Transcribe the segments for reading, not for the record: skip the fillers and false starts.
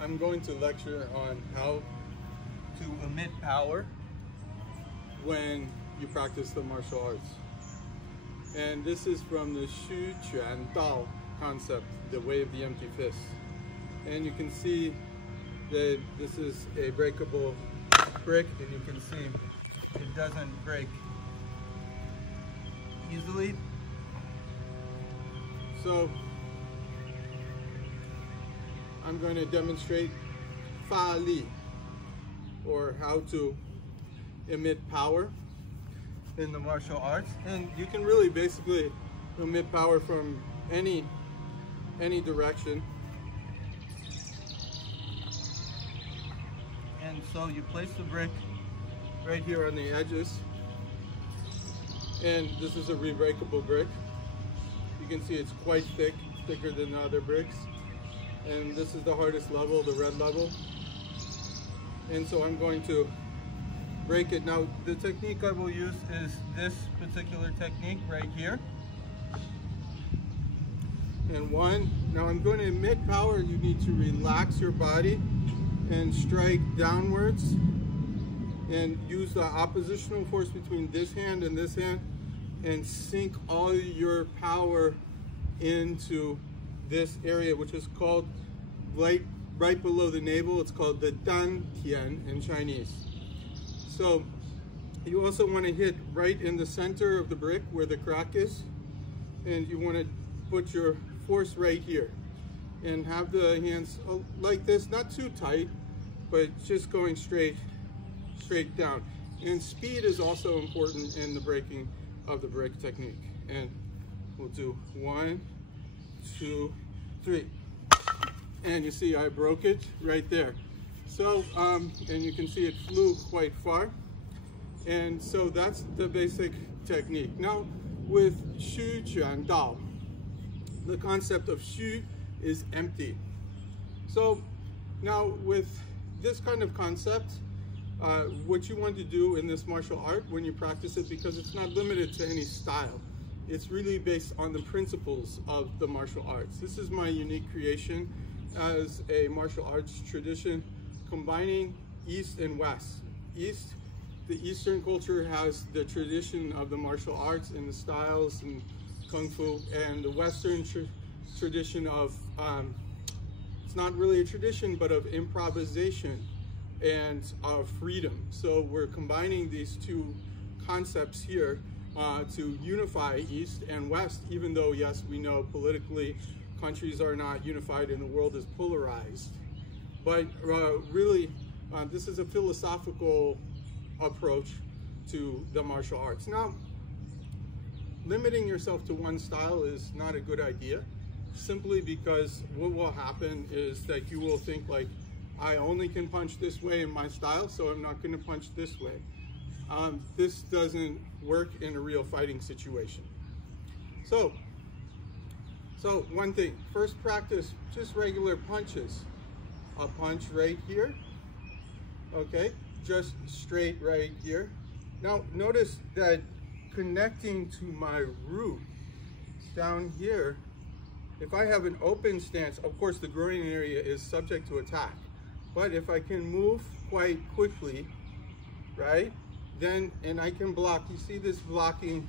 I'm going to lecture on how to emit power when you practice the martial arts. And this is from the虚拳道concept, the way of the empty fist. And you can see that this is a breakable brick, and you can see it doesn't break easily. So I'm going to demonstrate fa li, or how to emit power in the martial arts. And you can really basically emit power from any direction. And so you place the brick right here on the edges, and this is a rebreakable brick. You can see it's quite thick, thicker than the other bricks. And this is the hardest level, the red level. And so I'm going to break it. Now, the technique I will use is this particular technique right here. And one, now I'm going to emit power. You need to relax your body and strike downwards and use the oppositional force between this hand and this hand and sink all your power into this area, which is called right below the navel. It's called the Dan Tian in Chinese. So you also want to hit right in the center of the brick where the crack is, and you want to put your force right here and have the hands like this, not too tight, but just going straight down. And speed is also important in the breaking of the brick technique. And we'll do 1, 2, 3. And you see I broke it right there. So, and you can see it flew quite far. And so that's the basic technique. Now, with Xu Quan Dao, the concept of Xu is empty. So now with this kind of concept, what you want to do in this martial art when you practice it, because it's not limited to any style, it's really based on the principles of the martial arts. This is my unique creation as a martial arts tradition combining East and West. The Eastern culture has the tradition of the martial arts and the styles and Kung Fu, and the Western tradition of, it's not really a tradition, but of improvisation and of freedom. So we're combining these two concepts here to unify East and West, even though, yes, we know politically countries are not unified and the world is polarized. But really, this is a philosophical approach to the martial arts. Now, limiting yourself to one style is not a good idea, simply because what will happen is that you will think like, I only can punch this way in my style, so I'm not going to punch this way. This doesn't work in a real fighting situation. So one thing, first practice just regular punches. A punch right here, okay, just straight right here. Now notice that connecting to my root down here, if I have an open stance, of course the groin area is subject to attack, but if I can move quite quickly, right, then, and I can block, you see this blocking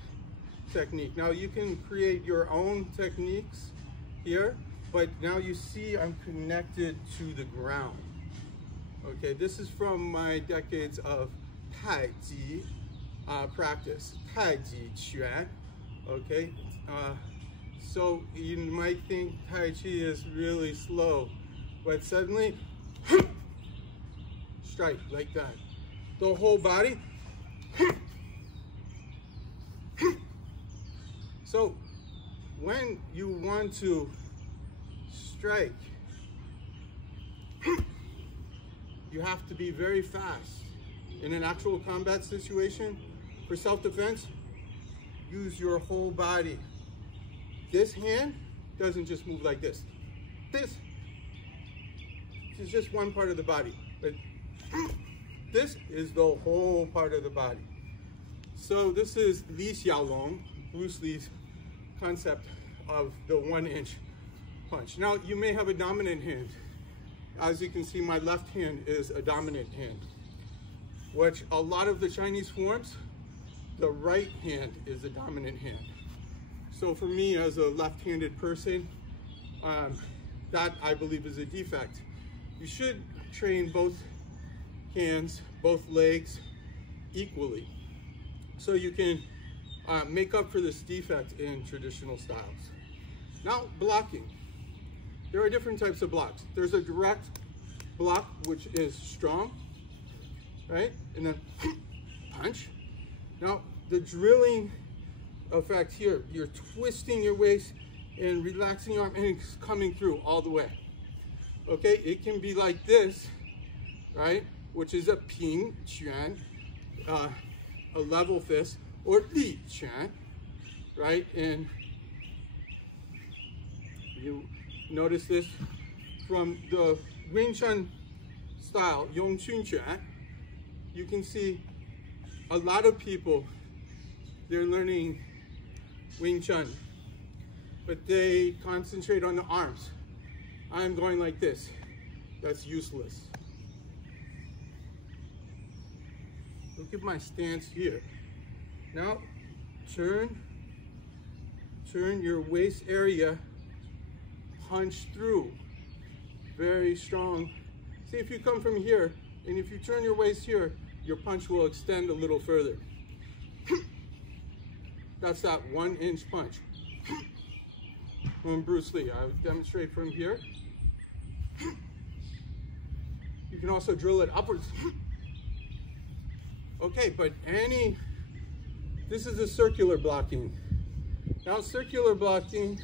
technique. Now you can create your own techniques here, but now you see I'm connected to the ground. Okay, this is from my decades of Tai Chi practice, Tai Chi Quan, okay? So you might think Tai Chi is really slow, but suddenly, strike like that. The whole body. So when you want to strike, you have to be very fast. In an actual combat situation, for self-defense, use your whole body. This hand doesn't just move like this. This is just one part of the body, but this is the whole part of the body. So this is Li Xiaolong, Bruce Lee's concept of the 1-inch punch. Now, you may have a dominant hand as you can see, my left hand is a dominant hand, which a lot of the Chinese forms, the right hand is a dominant hand. So for me, as a left-handed person, that I believe is a defect. You should train both hands, both legs equally, so you can make up for this defect in traditional styles. Now, blocking. There are different types of blocks. There's a direct block, which is strong, right? And then punch. Now, the drilling effect here, you're twisting your waist and relaxing your arm, and it's coming through all the way. Okay, it can be like this, right? Which is a ping quan, a level fist, or li quan, right? And you notice this from the Wing Chun style, Yong Chun Quan. You can see a lot of people, they're learning Wing Chun, but they concentrate on the arms. I'm going like this. That's useless. Look at my stance here. Now, turn your waist area, punch through. Very strong. See, if you come from here, and if you turn your waist here, your punch will extend a little further. That's that 1-inch punch. From Bruce Lee. I'll demonstrate from here. You can also drill it upwards. Okay, but this is a circular blocking. Now, circular blocking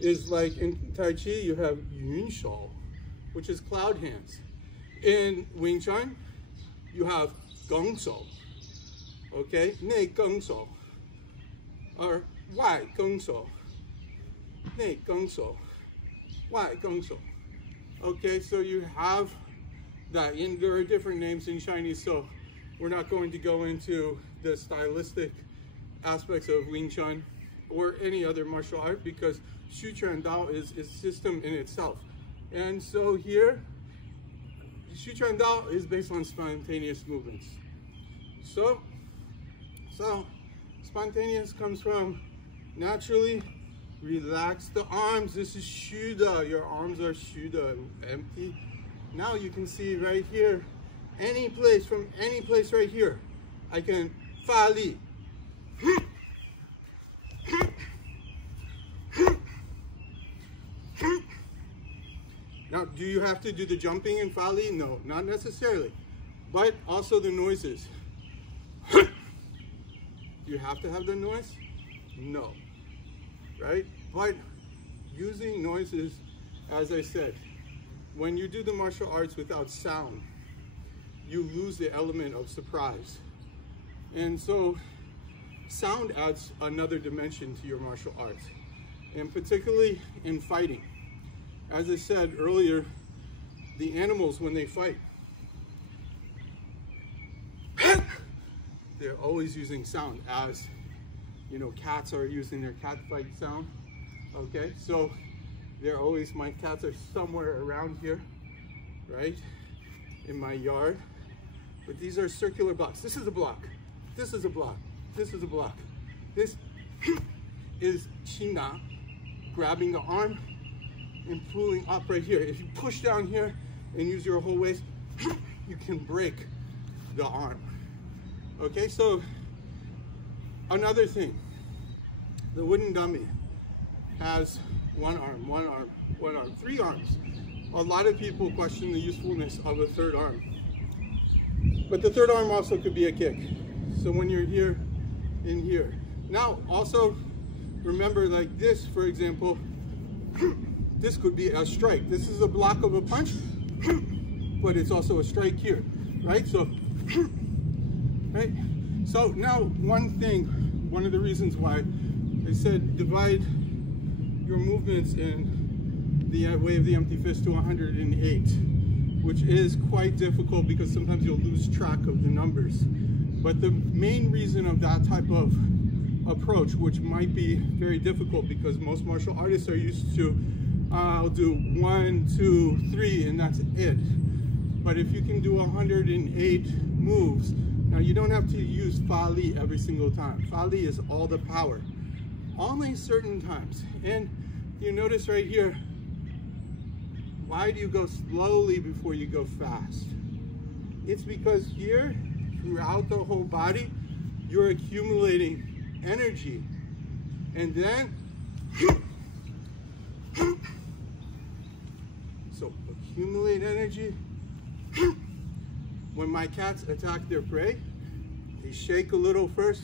is like in Tai Chi, you have Yun Shou, which is cloud hands. In Wing Chun, you have Gong Shou, okay? Nei Gong Shou, or Wai Gong Shou, Nei Gong Shou, Wai Gong Shou. Okay, so you have that, and there are different names in Chinese, so we're not going to go into the stylistic aspects of Wing Chun or any other martial art, because虚拳道is a system in itself. And so here,虚拳道is based on spontaneous movements. So spontaneous comes from naturally relax the arms. This is Xu De. Your arms are Xu De, empty. Now you can see right here, from any place right here, I can Fa Li. Now, do you have to do the jumping in Fa Li? No, not necessarily. But also the noises. Do you have to have the noise? No. Right? But using noises, as I said, when you do the martial arts without sound, you lose the element of surprise. And so sound adds another dimension to your martial arts, and particularly in fighting. As I said earlier, the animals, when they fight, they're always using sound, as you know, cats are using their cat fight sound. Okay, so they're always, my cats are somewhere around here, right, in my yard. But these are circular blocks. This is a block. This is a block. This is a block. This is Qina, grabbing the arm and pulling up right here. If you push down here and use your whole waist, you can break the arm. Okay, so another thing, the wooden dummy has one arm, 3 arms. A lot of people question the usefulness of a third arm. But the third arm also could be a kick. So when you're here and here. Now, also remember, like this, for example, this could be a strike. This is a block of a punch, but it's also a strike here, right? So, right? So now one of the reasons why they said divide your movements in the way of the empty fist to 108, which is quite difficult because sometimes you'll lose track of the numbers. But the main reason of that type of approach, which might be very difficult because most martial artists are used to I'll do 1, 2, 3, and that's it. But if you can do 108 moves, now you don't have to use Fa Li every single time. Fa Li is all the power. Only certain times. And you notice right here, why do you go slowly before you go fast? It's because here, throughout the whole body, you're accumulating energy. And then, so accumulate energy. When my cats attack their prey, they shake a little first,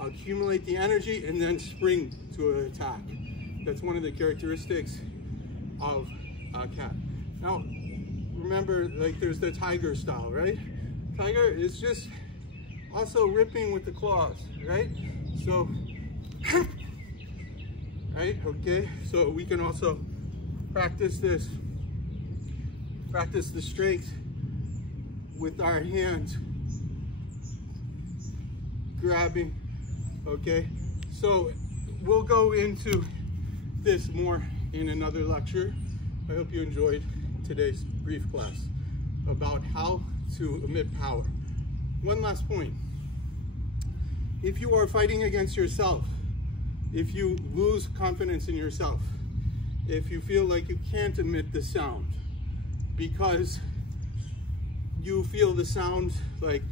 accumulate the energy, and then spring to an attack. That's one of the characteristics of a cat. Now, remember, like there's the tiger style, right? Tiger is just also ripping with the claws, right? So, right, okay? So we can also practice this, practice the strength with our hands, grabbing, okay? So we'll go into this more in another lecture. I hope you enjoyed today's brief class about how to emit power. One last point. If you are fighting against yourself, if you lose confidence in yourself, if you feel like you can't emit the sound because you feel the sound like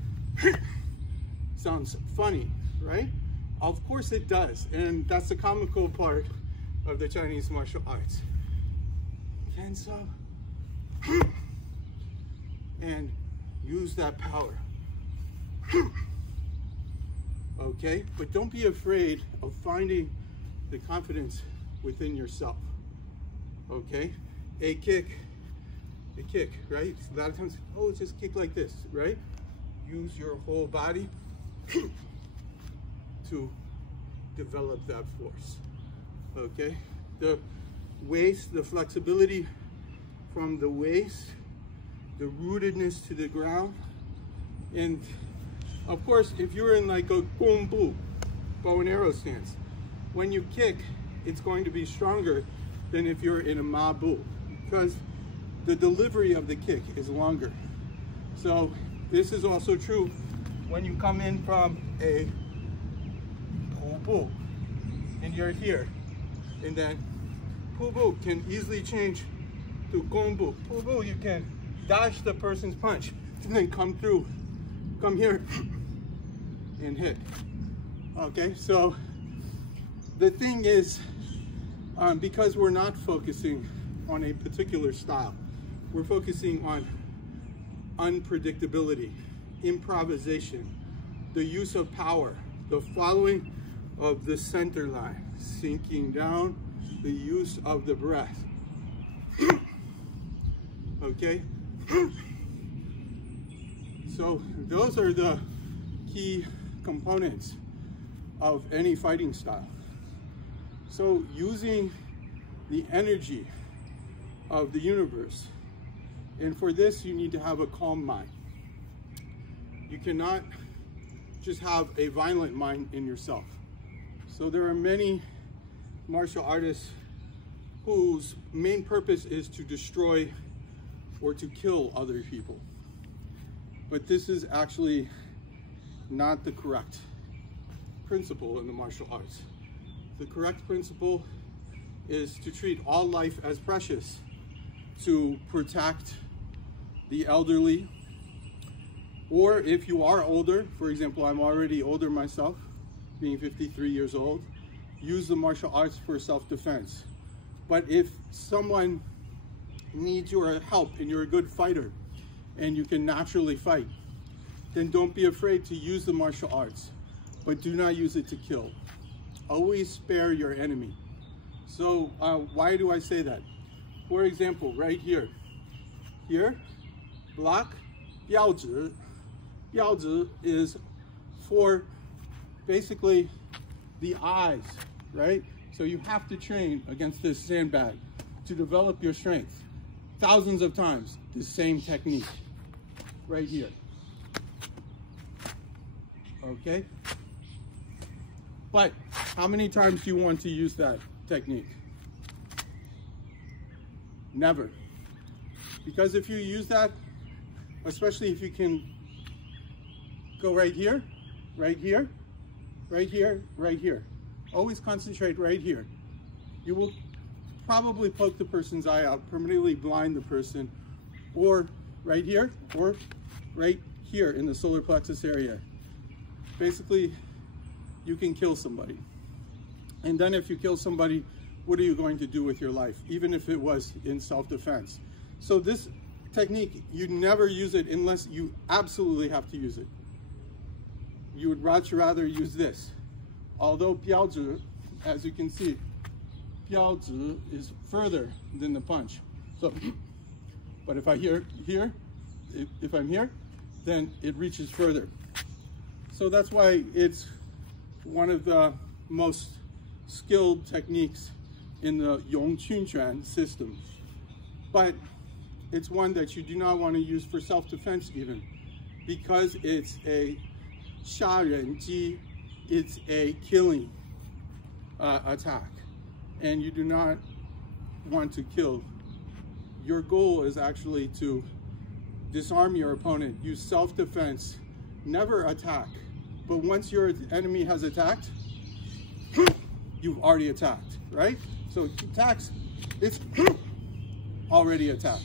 sounds funny, right? Of course it does, and that's the comical part of the Chinese martial arts. Kenso, and use that power. Okay, but don't be afraid of finding the confidence within yourself. Okay, a kick, right? A lot of times, oh, just kick like this, right? Use your whole body to develop that force. Okay, the waist, the flexibility from the waist, the rootedness to the ground. And of course, if you're in like a Gong Bu, bow and arrow stance, when you kick, it's going to be stronger than if you're in a Ma Bu, because the delivery of the kick is longer. So this is also true when you come in from a Pu Bu and you're here, and then Pu Bu can easily change to Gong Bu. Pu Bu, you can dash the person's punch and then come through, come here and hit. Okay, so the thing is, because we're not focusing on a particular style, we're focusing on unpredictability, improvisation, the use of power, the following of the center line, sinking down, the use of the breath. Okay? So those are the key components of any fighting style. So using the energy of the universe, and for this you need to have a calm mind. You cannot just have a violent mind in yourself. So there are many martial artists whose main purpose is to destroy or to kill other people. But this is actually not the correct principle in the martial arts. The correct principle is to treat all life as precious, to protect the elderly, or if you are older, for example, I'm already older myself, being 53 years old, use the martial arts for self-defense. But if someone needs your help and you're a good fighter and you can naturally fight, then don't be afraid to use the martial arts, but do not use it to kill. Always spare your enemy. So why do I say that? For example, right here, block, 标志. 标志 is for basically the eyes, right? So you have to train against this sandbag to develop your strength. Thousands of times, the same technique, right here. Okay? But how many times do you want to use that technique? Never. Because if you use that, especially if you can go right here, right here, right here, right here. Always concentrate right here. You will probably poke the person's eye out, permanently blind the person, or right here, or right here in the solar plexus area. Basically, you can kill somebody. And then if you kill somebody, what are you going to do with your life, even if it was in self-defense? So this technique, you never use it unless you absolutely have to use it. You would much rather use this. Although 标指, as you can see, 标指 is further than the punch. So, but if I'm here, then it reaches further. So that's why it's one of the most skilled techniques in the Yongqun system. But it's one that you do not want to use for self-defense even, because it's a 杀人击, it's a killing attack, and you do not want to kill. Your goal is actually to disarm your opponent, use self-defense, never attack. But once your enemy has attacked, you've already attacked, right? So it attacks, it's already attacked.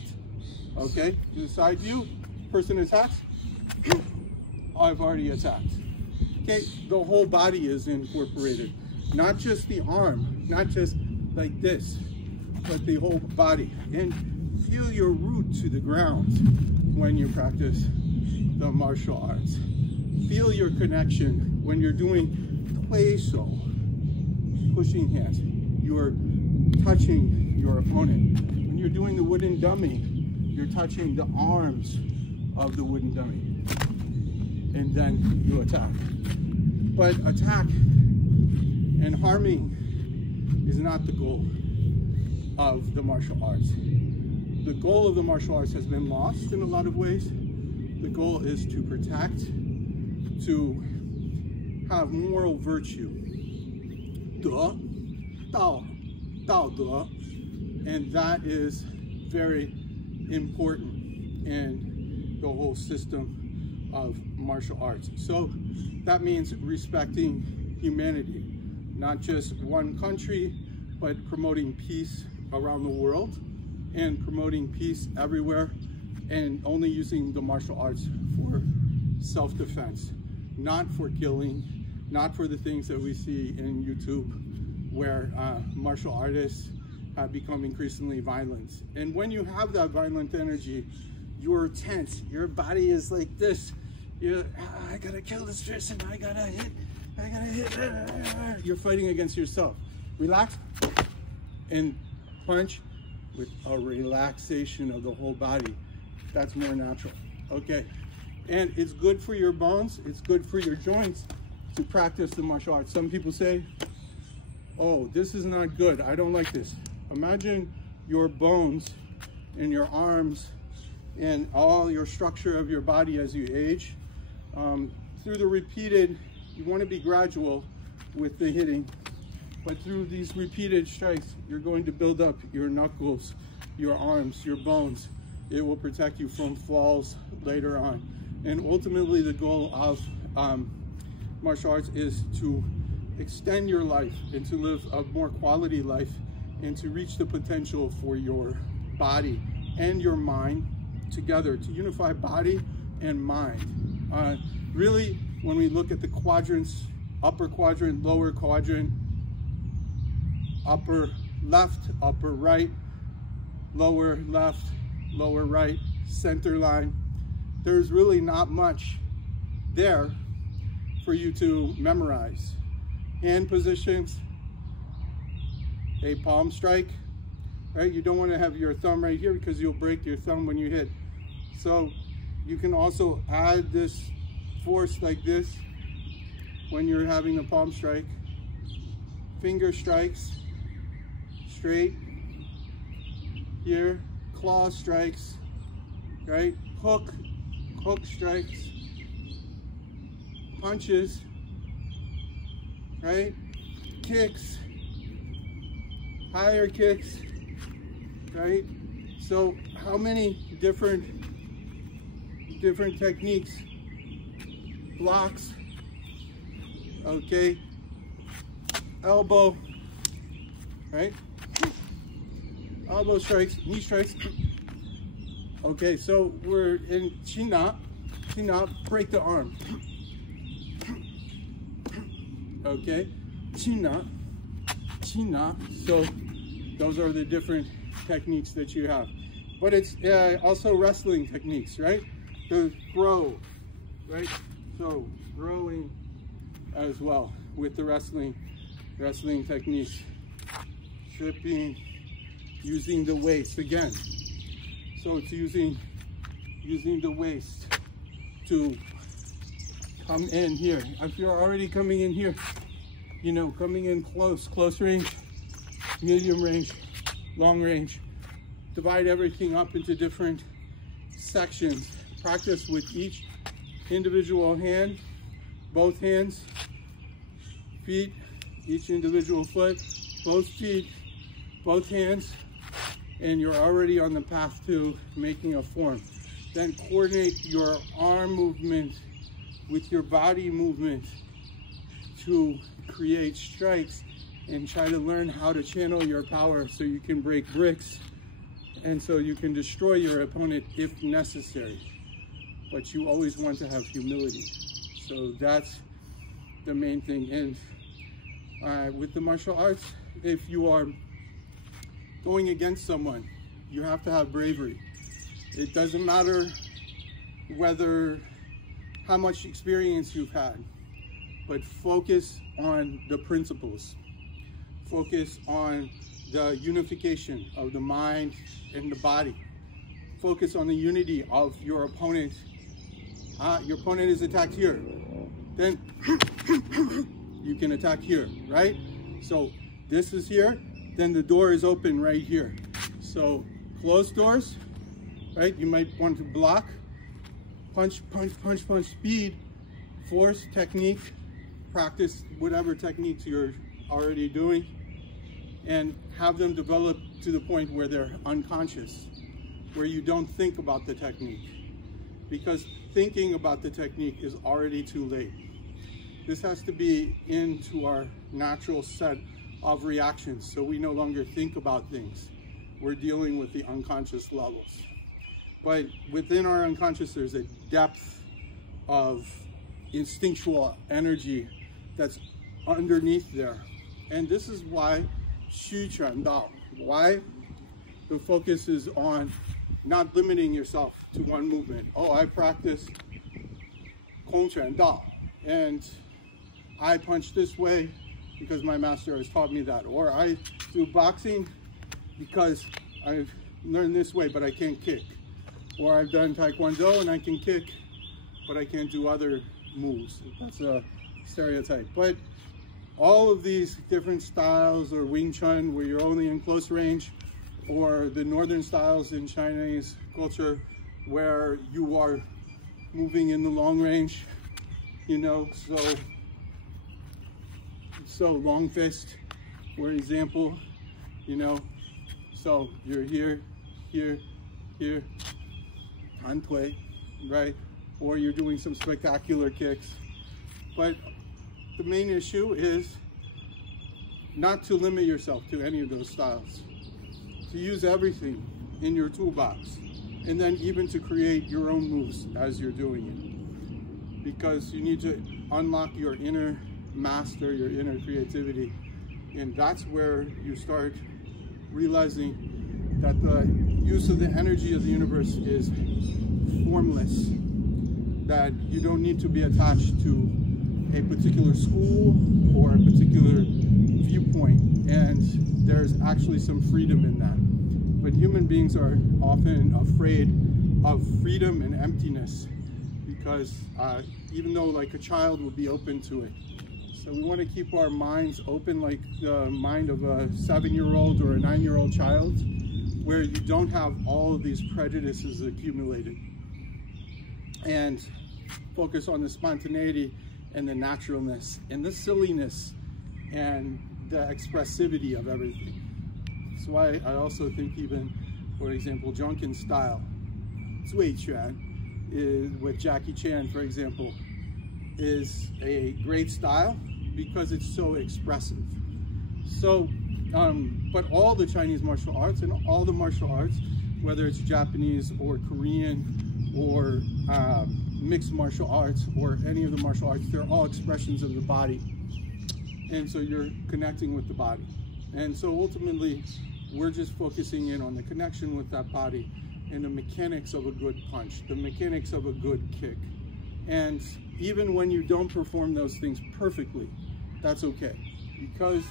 Okay, to the side view, person attacks, I've already attacked. Okay, the whole body is incorporated, not just the arm, not just like this, but the whole body. And feel your root to the ground when you practice the martial arts. Feel your connection when you're doing so, pushing hands. You're touching your opponent. When you're doing the wooden dummy, you're touching the arms of the wooden dummy, and then you attack. But attack and harming is not the goal of the martial arts. The goal of the martial arts has been lost in a lot of ways. The goal is to protect, to have moral virtue, 德, 道, 道德, and that is very important in the whole system of martial arts. So that means respecting humanity, not just one country, but promoting peace around the world and promoting peace everywhere, and only using the martial arts for self-defense, not for killing, not for the things that we see in YouTube where martial artists have become increasingly violent. And when you have that violent energy, you're tense, your body is like this. I gotta kill this person, I gotta hit. You're fighting against yourself. Relax and punch with a relaxation of the whole body. That's more natural, okay? And it's good for your bones, it's good for your joints to practice the martial arts. Some people say, oh, this is not good, I don't like this. Imagine your bones and your arms and all your structure of your body as you age. Through the repeated, you want to be gradual with the hitting, but through these repeated strikes, you're going to build up your knuckles, your arms, your bones. It will protect you from falls later on. And ultimately the goal of martial arts is to extend your life and to live a more quality life and to reach the potential for your body and your mind together, to unify body and mind. Really, when we look at the quadrants, upper quadrant, lower quadrant, upper left, upper right, lower left, lower right, center line, there's really not much there for you to memorize. Hand positions, a palm strike, right? You don't want to have your thumb right here because you'll break your thumb when you hit. So you can also add this force like this when you're having a palm strike. Finger strikes, straight, here, claw strikes, right? Hook strikes, punches, right? Kicks, higher kicks, right? So how many different techniques, blocks, okay, elbow, right? Elbow strikes, knee strikes. Okay, so we're in China, break the arm. Okay, China. So those are the different techniques that you have. But it's also wrestling techniques, right? The throw, right? So throwing as well with the wrestling techniques. Tripping, using the waist again. So it's using the waist to come in here. If you're already coming in here, you know, coming in close range, medium range, long range, divide everything up into different sections. Practice with each individual hand, both hands, feet, each individual foot, both feet, both hands, and you're already on the path to making a form. Then coordinate your arm movement with your body movement to create strikes, and try to learn how to channel your power so you can break bricks and so you can destroy your opponent if necessary. But you always want to have humility. So that's the main thing. And with the martial arts, if you are going against someone, you have to have bravery. It doesn't matter how much experience you've had, but focus on the principles. Focus on the unification of the mind and the body. Focus on the unity of your opponent. Your opponent is attacked here. Then you can attack here, right? So this is here, then the door is open right here. So closed doors, right? You might want to block, punch, speed, force, technique, practice whatever techniques you're already doing, and have them develop to the point where they're unconscious, where you don't think about the technique, because thinking about the technique is already too late. This has to be into our natural set of reactions, so we no longer think about things. We're dealing with the unconscious levels. But within our unconscious, there's a depth of instinctual energy that's underneath there. And this is why Xu Quan Dao, why the focus is on not limiting yourself to one movement. Oh, I practice Kong Quan Dao, and I punch this way because my master has taught me that. Or I do boxing because I've learned this way, but I can't kick. Or I've done Taekwondo and I can kick, but I can't do other moves. That's a stereotype. But all of these different styles, or Wing Chun, where you're only in close range, or the northern styles in Chinese culture, where you are moving in the long range, you know, so long fist, for example, you know, so you're here, Han Tui, right? Or you're doing some spectacular kicks. But the main issue is not to limit yourself to any of those styles, to use everything in your toolbox, and then even to create your own moves as you're doing it, because you need to unlock your inner master, your inner creativity, and that's where you start realizing that the use of the energy of the universe is formless, that you don't need to be attached to a particular school or a particular viewpoint, and there's actually some freedom in that. But human beings are often afraid of freedom and emptiness, because even though like a child would be open to it. So we want to keep our minds open, like the mind of a 7-year-old or a 9-year-old child, where you don't have all of these prejudices accumulated, and focus on the spontaneity and the naturalness and the silliness and the expressivity of everything. That's why I also think even For example, Junkin style, 醉拳, is with Jackie Chan, for example, is a great style because it's so expressive. So, but all the Chinese martial arts and all the martial arts, whether it's Japanese or Korean or mixed martial arts or any of the martial arts, they're all expressions of the body. And so you're connecting with the body. And so ultimately, we're just focusing in on the connection with that body and the mechanics of a good punch, the mechanics of a good kick. And even when you don't perform those things perfectly, that's okay, because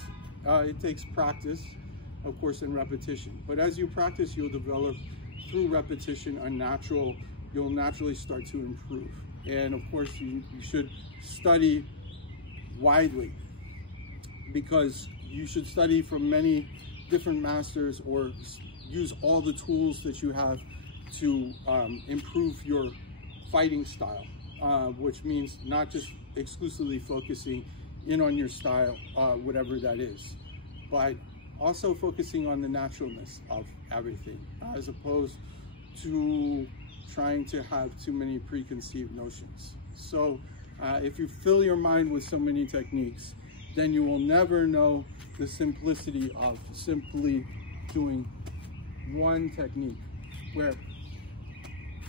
it takes practice, of course, and repetition. But as you practice, you'll develop through repetition you'll naturally start to improve. And of course, you should study widely, because you should study from many different masters or use all the tools that you have to improve your fighting style, which means not just exclusively focusing in on your style, whatever that is, but also focusing on the naturalness of everything, as opposed to trying to have too many preconceived notions. So if you fill your mind with so many techniques, then you will never know the simplicity of simply doing one technique, where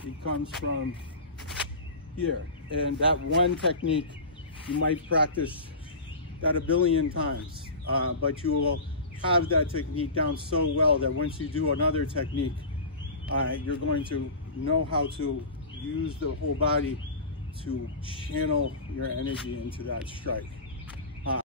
it comes from here. And that one technique, you might practice that a billion times, but you will have that technique down so well that once you do another technique, you're going to know how to use the whole body to channel your energy into that strike.